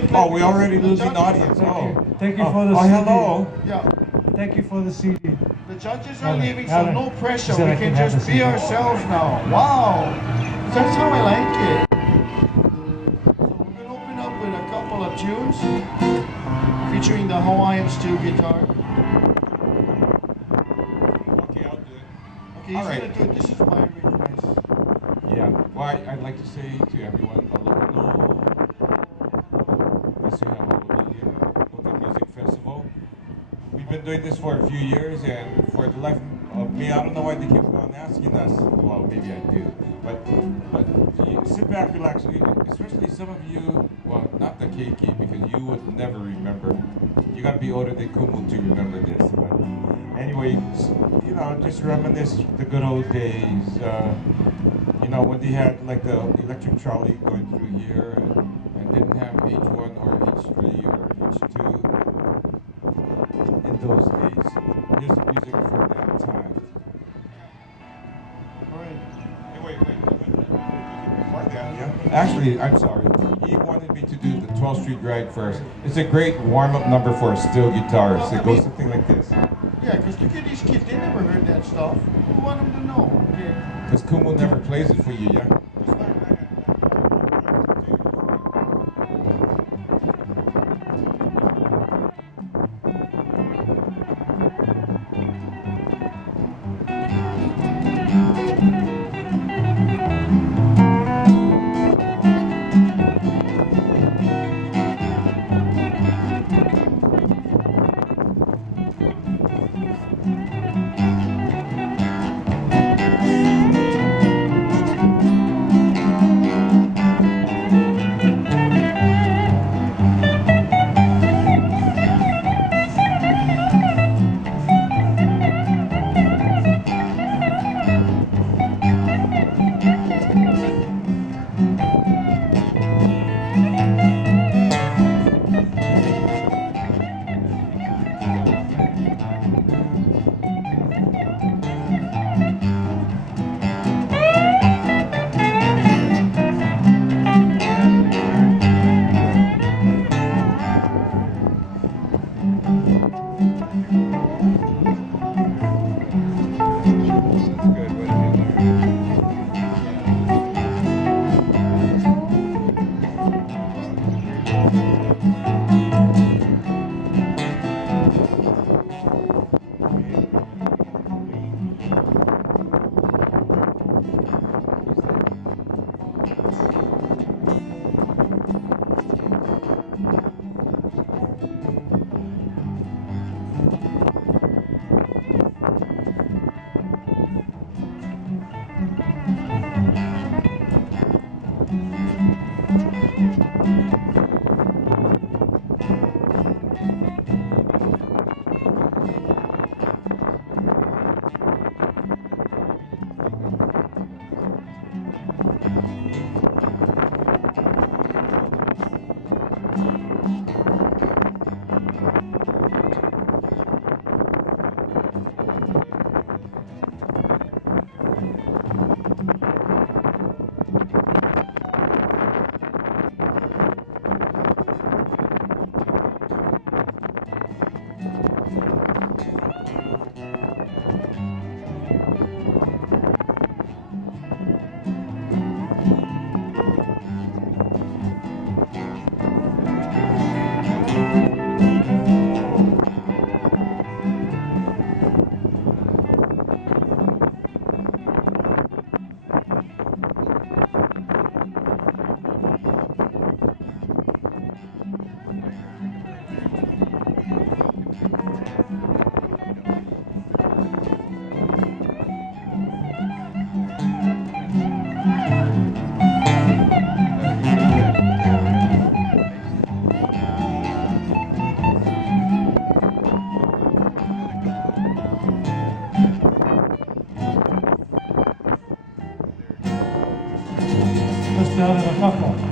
can. Oh, we already the losing judges- audience. Thank you for the oh, CD. hello. Yeah, Thank you for the CD. the judges are Hale, leaving, so Hale. no pressure. He said We I can can have just the be CD. ourselves now. Wow, that's how I like it. So we're gonna open up with a couple of tunes featuring the Hawaiian steel guitar. Okay, I'll do it. Okay, he's All right. gonna do it. This is my request. Yeah. Well, I'd like to say to everyone, aloha. Say hello to here, Hotel Music Festival. We've been doing this for a few years, and for the life of me, I don't know why they keep on asking us. Well, maybe I do, but you sit back, relax. Especially some of you, well, not the Keiki, because you would never remember. You got to be older than Kumu to remember this. But anyway, you know, just reminisce the good old days. You know, when they had like the electric trolley going through here, and didn't have H1 or H3 or H2 in those days. Here's the music from that time. Alright. Hey, wait. Before that, yeah. Actually, I'm sorry. He wanted me to do the 12th Street Drag first. It's a great warm-up number for a steel guitar. So it goes something like this. Yeah, because look at these kids. They never heard that stuff. We want them to know. Okay. Because Kumo never plays it for you, yeah? Just down in a couple.